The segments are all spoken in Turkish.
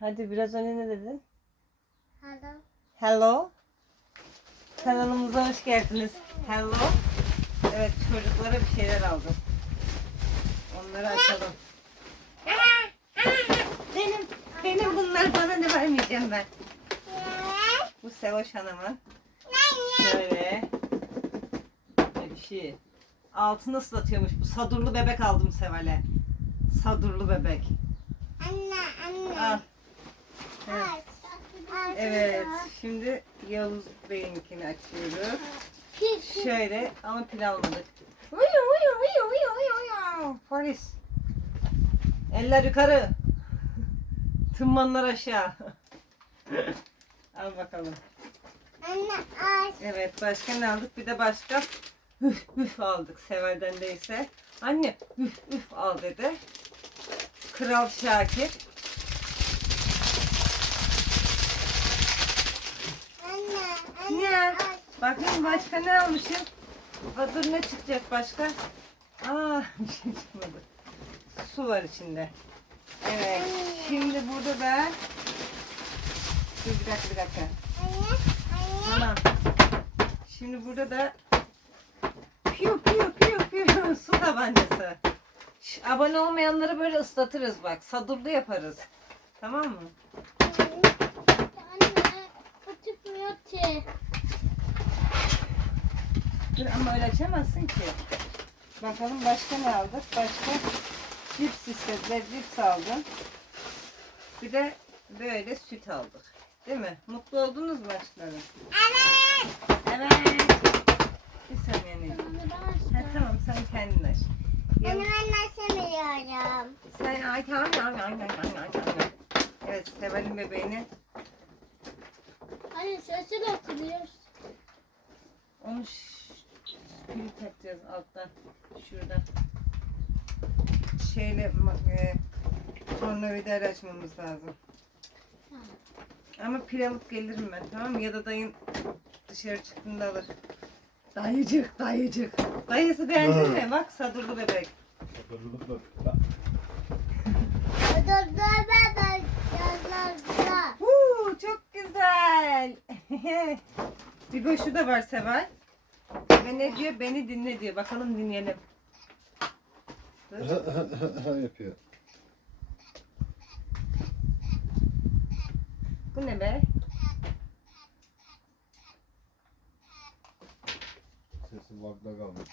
Hadi biraz önce ne dedin? Hello. Hello. Kanalımıza hoş geldiniz. Hello. Evet çocuklara bir şeyler aldım. Onları açalım. Benim benim bunlar bana ne vermeyeceğim ben. Bu Sevoş Hanım'ın. Şöyle. Bir şey. Altını ıslatıyormuş. Bu sadurlu bebek aldım Seval'e. Sadurlu bebek. Anne, Al. Evet. Evet. Şimdi Yavuz Bey'inkini açıyoruz. Şöyle ama pil almadık. Uyu uyu uyu uyu uyu. Polis. Eller yukarı. Tımmanlar aşağı. Al bakalım. Anne aç. Evet başka ne aldık? Bir de başka üf üf aldık. Severden değilse. Anne üf üf al dedi. Kral Şakir. Aç. Bakayım başka ne almışım? Dur ne çıkacak başka? Aa bir şey çıkmadı. Su var içinde. Evet. Şimdi burada da Dur bir dakika bir dakika. Tamam. Şimdi burada da piyo piyo piyo piyo su tabancası. Şş, abone olmayanları böyle ıslatırız bak. Sadurlu yaparız. Tamam mı? Ki. Dur ama öyle açamazsın ki. Bakalım başka ne aldık? Başka cips istediler. Cips aldım. Bir de böyle süt aldık. Değil mi? Mutlu oldunuz mu aşklarım? Evet. Evet. Bir saniye ne? Ha, tamam sen kendin aç. Ya- Anne ben açamıyorum. Sen ay tamam tamam tamam tamam. Evet Seval'in bebeğini Anne sesi de oturuyor. onu pil takacağız alttan şuradan. Şeyle e, tornavidayla açmamız lazım. Ama pil alıp gelirim ben tamam mı? Ya da dayın dışarı çıktığında alır. Dayıcık dayıcık. Dayısı beğendin mi? Bak sadurlu bebek. Dur dur ben ben yazlarda. Huu, çok güzel. bir boşu da var Seval. Ve ne diyor? Beni dinle diyor. Bakalım dinleyelim. Yapıyor. Bu ne be? Sesi vakda kalmış.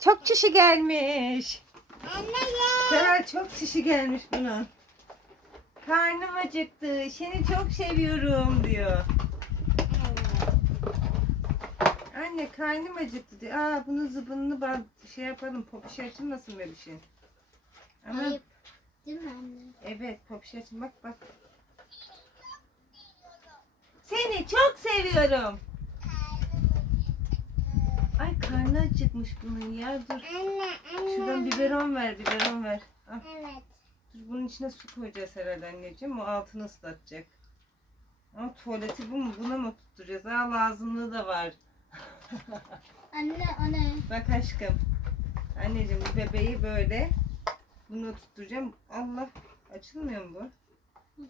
Çok çişi gelmiş. Anne ye. Seval çok çişi gelmiş bunun. Karnım acıktı. Seni çok seviyorum diyor. Anne karnım acıktı diyor. Aa bunun zıbınını ben şey yapalım. Popişi açılmasın be bir şey. Ama Ayıp. Değil mi anne? evet popişi açın bak bak. Seni çok seviyorum. Ay karnı acıkmış bunun ya. Dur. Anne anne. Şuradan biberon ver, biberon ver. Al. Evet. Dur bunun içine su koyacağız herhalde anneciğim. O altını ıslatacak. Ama tuvaleti bu mu? Buna mı tutturacağız? Aa lazımlığı da var. Anne anne. Bak aşkım. Anneciğim bu bebeği böyle bunu tutturacağım. Allah açılmıyor mu bu?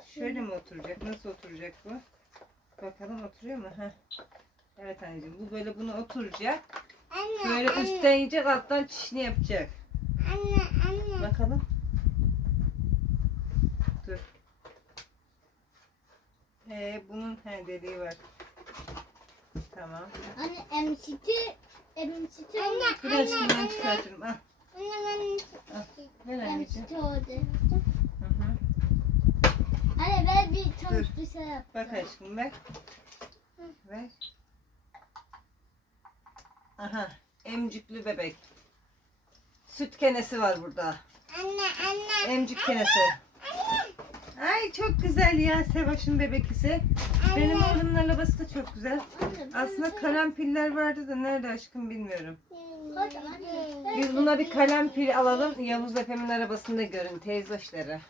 Şöyle mi oturacak? Nasıl oturacak bu? Bakalım oturuyor mu? Heh. Evet anneciğim bu böyle bunu oturacak. Anne Böyle anne. üstten yiyecek alttan çişini yapacak. Anne anne. Bakalım. Dur. Ee, bunun he deliği var. Tamam. Anne emsiti emsiti anne Biraz şundan çıkartırım. Ah, anne ah. Ver anneciğim. emsiti oldu. Hı hı. Anne ben bir Dur. tavuk bir şey yaptım. Bak aşkım ver. Ver. Aha. Emcüklü bebek. Süt kenesi var burada. Anne anne. Emcik kenesi. Ay çok güzel ya Sevaş'ın bebekisi. Benim oğlumun arabası da çok güzel. Anne, Aslında karanfiller vardı da nerede aşkım bilmiyorum. Biz buna bir kalem pil alalım. Yavuz Efe'nin arabasında görün teyzoşları.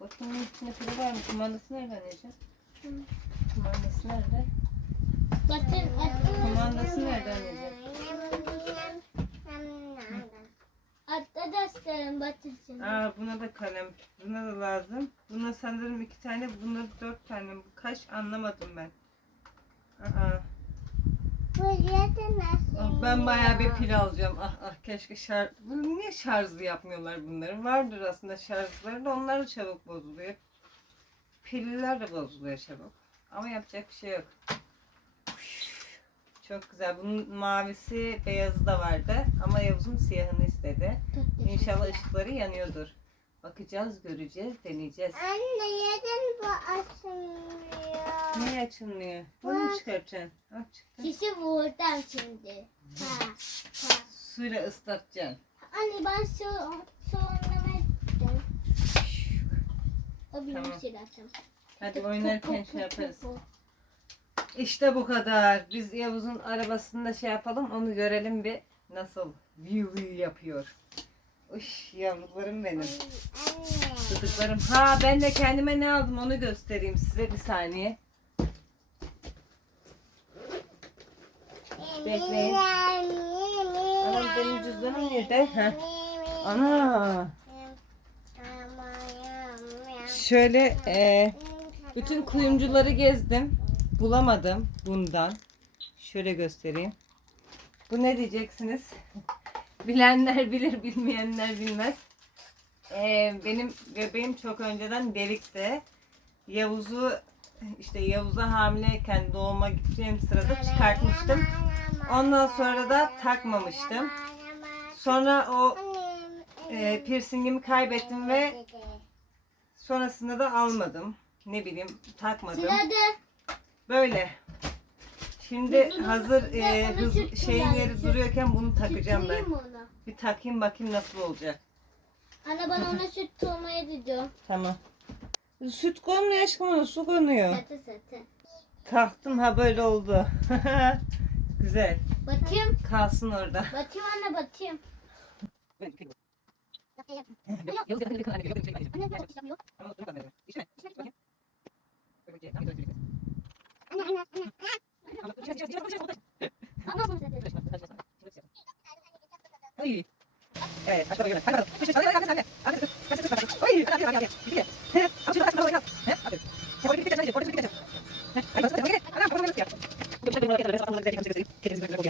Bakın üstüne pili var mı? Kumandası nerede anneciğim? Kumandası nerede? Kumandası nerede anneciğim? Arkadaşlarım batırsın. Aa buna da kalem. Buna da lazım. Buna sanırım iki tane, buna dört tane. Kaç anlamadım ben. Aa, ah, ben bayağı bir pil alacağım. Ah ah keşke şarj... Bu niye şarjlı yapmıyorlar bunları? Vardır aslında şarjları da onlar da çabuk bozuluyor. Piller de bozuluyor çabuk. Ama yapacak bir şey yok. Çok güzel. Bunun mavisi, beyazı da vardı. Ama Yavuz'un siyahını istedi. İnşallah ışıkları yanıyordur. Bakacağız, göreceğiz, deneyeceğiz. Anne neden bu açılmıyor? Niye açılmıyor? Bunu mu çıkartacaksın? Al çıktı. Sisi vurdum şimdi. Ha, ha. Suyla ıslatacaksın. Anne ben şu sonuna ettim. O benim Tamam. silahım. Hadi oynarken şey yaparız. İşte bu kadar. Biz Yavuz'un arabasında şey yapalım, onu görelim bir nasıl view view yapıyor. Uş yavrularım benim. Çocuklarım. Ha ben de kendime ne aldım onu göstereyim size bir saniye. Bekleyin. Anam benim cüzdanım nerede? Ha. Ana. Şöyle e, bütün kuyumcuları gezdim. Bulamadım bundan. Şöyle göstereyim. Bu ne diyeceksiniz? Bilenler bilir, bilmeyenler bilmez. E, benim göbeğim çok önceden delikti. Yavuz'u işte Yavuz'a hamileyken doğuma gideceğim sırada çıkartmıştım. Ondan sonra da takmamıştım. Sonra o e, piercingimi kaybettim ve sonrasında da almadım. Ne bileyim takmadım. Sırada. Böyle. Şimdi hazır e, hız, şeyin yeri duruyorken bunu takacağım ben. Bir takayım bakayım nasıl olacak. Anne ben ona süt koymaya gidiyorum. Tamam. Süt konmuyor aşkım ona su konuyor. Satı satı. Taktım ha böyle oldu. Güzel. Bakayım. Kalsın orada. Bakayım anne yok. Anne ね、はい、そして、おいで、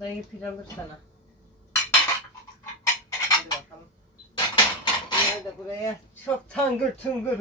Dayı pil alır sana. Hadi bakalım. Nerede buraya? Çok tangır tungur.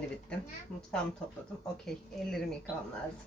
Ben de bittim. Mutfağımı topladım. Okey. Ellerimi yıkamam lazım.